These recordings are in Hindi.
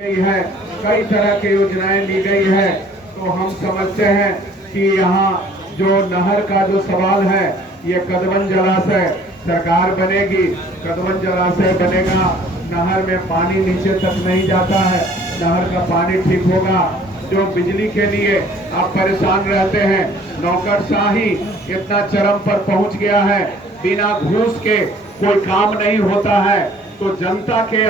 गई है, कई तरह की योजनाएं ली गई है। तो हम समझते हैं कि यहाँ जो नहर का जो सवाल है, ये कदवन जलाशय सरकार बनेगी, कदवन जलाशय बनेगा, नहर में पानी नीचे तक नहीं जाता है, नहर का पानी ठीक होगा। जो बिजली के लिए आप परेशान रहते हैं, नौकरशाही इतना चरम पर पहुंच गया है, बिना घूस के कोई काम नहीं होता है। तो जनता के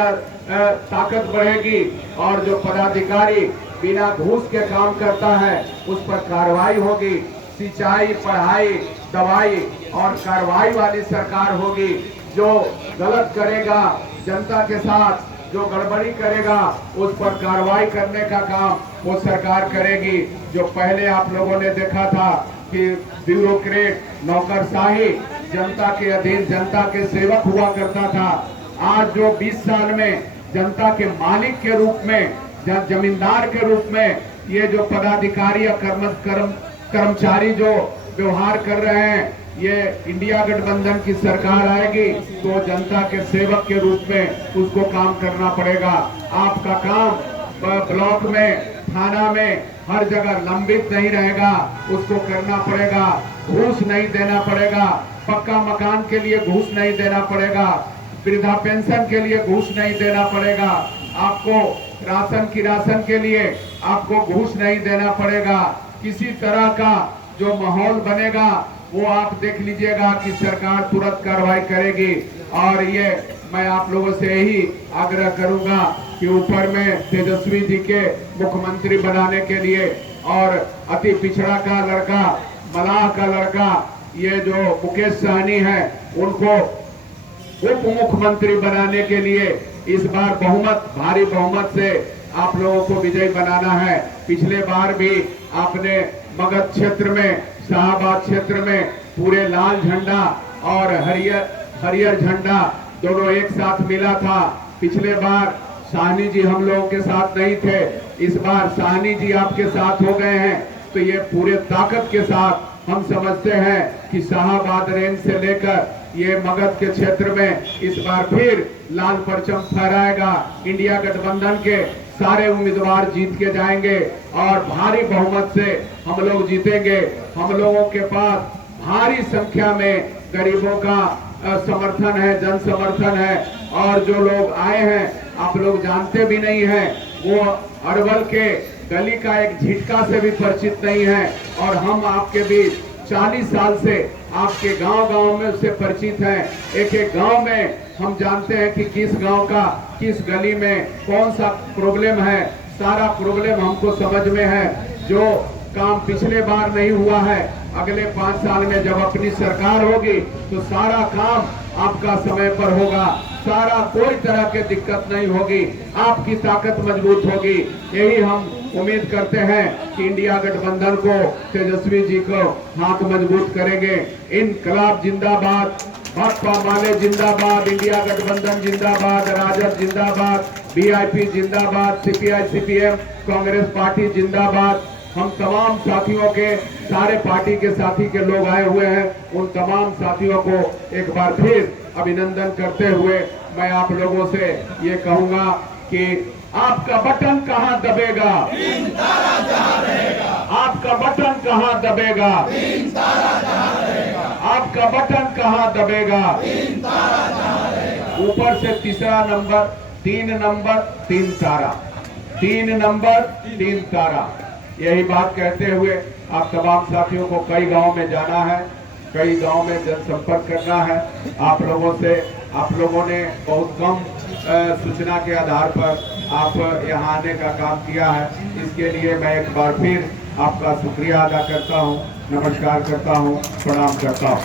ताकत बढ़ेगी और जो पदाधिकारी बिना घूस के काम करता है उस पर कार्रवाई होगी। सिंचाई, पढ़ाई, दवाई और कार्रवाई वाली सरकार होगी। जो गलत करेगा, जनता के साथ जो गड़बड़ी करेगा उस पर कार्रवाई करने का काम वो सरकार करेगी। जो पहले आप लोगों ने देखा था कि ब्यूरोक्रेट, नौकरशाही जनता के अधीन, जनता के सेवक हुआ करता था, आज जो 20 साल में जनता के मालिक के रूप में, जमींदार के रूप में ये जो पदाधिकारी या कर्मचारी जो व्यवहार कर रहे हैं, ये इंडिया गठबंधन की सरकार आएगी तो जनता के सेवक के रूप में उसको काम करना पड़ेगा। आपका काम ब्लॉक में, थाना में, हर जगह लंबित नहीं रहेगा, उसको करना पड़ेगा। घूस नहीं देना पड़ेगा, पक्का मकान के लिए घूस नहीं देना पड़ेगा, वृद्धा पेंशन के लिए घूस नहीं देना पड़ेगा, आपको राशन के लिए आपको घूस नहीं देना पड़ेगा। किसी तरह का जो माहौल बनेगा वो आप देख लीजिएगा कि सरकार तुरंत कार्रवाई करेगी। और ये मैं आप लोगों से यही आग्रह करूंगा कि ऊपर में तेजस्वी जी के मुख्यमंत्री बनाने के लिए और अति पिछड़ा का लड़का, मलाह का लड़का, ये जो मुकेश सहनी है, उनको उप मुख्यमंत्री बनाने के लिए इस बार भारी बहुमत से आप लोगों को विजयी बनाना है। पिछले बार भी आपने मगध क्षेत्र में, शाहबाद क्षेत्र में पूरे लाल झंडा और हरियर झंडा दोनों एक साथ मिला था। पिछले बार साहनी जी हम लोगों के साथ नहीं थे, इस बार साहनी जी आपके साथ हो गए हैं। तो ये पूरे ताकत के साथ हम समझते हैं कि शाहबाद रेंज से लेकर ये मगध के क्षेत्र में इस बार फिर लाल परचम फहराएगा। इंडिया गठबंधन के सारे उम्मीदवार जीत के जाएंगे और भारी बहुमत से हम लोग जीतेंगे। हम लोगों के पास भारी संख्या में गरीबों का समर्थन है, जन समर्थन है। और जो लोग आए हैं आप लोग जानते भी नहीं हैं, वो अरवल के गली का एक झिटका से भी परिचित नहीं है। और हम आपके बीच 40 साल से आपके गांव में से परिचित हैं। एक एक गांव में हम जानते हैं कि किस गांव का किस गली में कौन सा प्रॉब्लम है, सारा प्रॉब्लम हमको समझ में है। जो काम पिछले बार नहीं हुआ है, अगले 5 साल में जब अपनी सरकार होगी तो सारा काम आपका समय पर होगा, सारा कोई तरह की दिक्कत नहीं होगी, आपकी ताकत मजबूत होगी। यही हम उम्मीद करते हैं कि इंडिया गठबंधन को, तेजस्वी जी को हाथ मजबूत करेंगे। इनकलाब जिंदाबाद, भाकपा माले जिंदाबाद, इंडिया गठबंधन जिंदाबाद, राजद जिंदाबाद, बीआईपी जिंदाबाद, सीपीआई सीपीएम कांग्रेस पार्टी जिंदाबाद। हम तमाम साथियों के, सारे पार्टी के साथी के लोग आए हुए हैं, उन तमाम साथियों को एक बार फिर अभिनंदन करते हुए मैं आप लोगों से ये कहूंगा कि आपका बटन कहां दबेगा, आपका बटन कहां दबेगा, आपका बटन कहां दबेगा। ऊपर से तीसरा नंबर, 3 नंबर 3 तारा, 3 नंबर 3 तारा। यही बात कहते हुए आप तमाम साथियों को कई गांव में जाना है, कई गांव में जनसंपर्क करना है। आप लोगों ने बहुत कम सूचना के आधार पर आप यहाँ आने का काम किया है। इसके लिए मैं एक बार फिर आपका शुक्रिया अदा करता हूँ, नमस्कार करता हूँ, प्रणाम करता हूँ।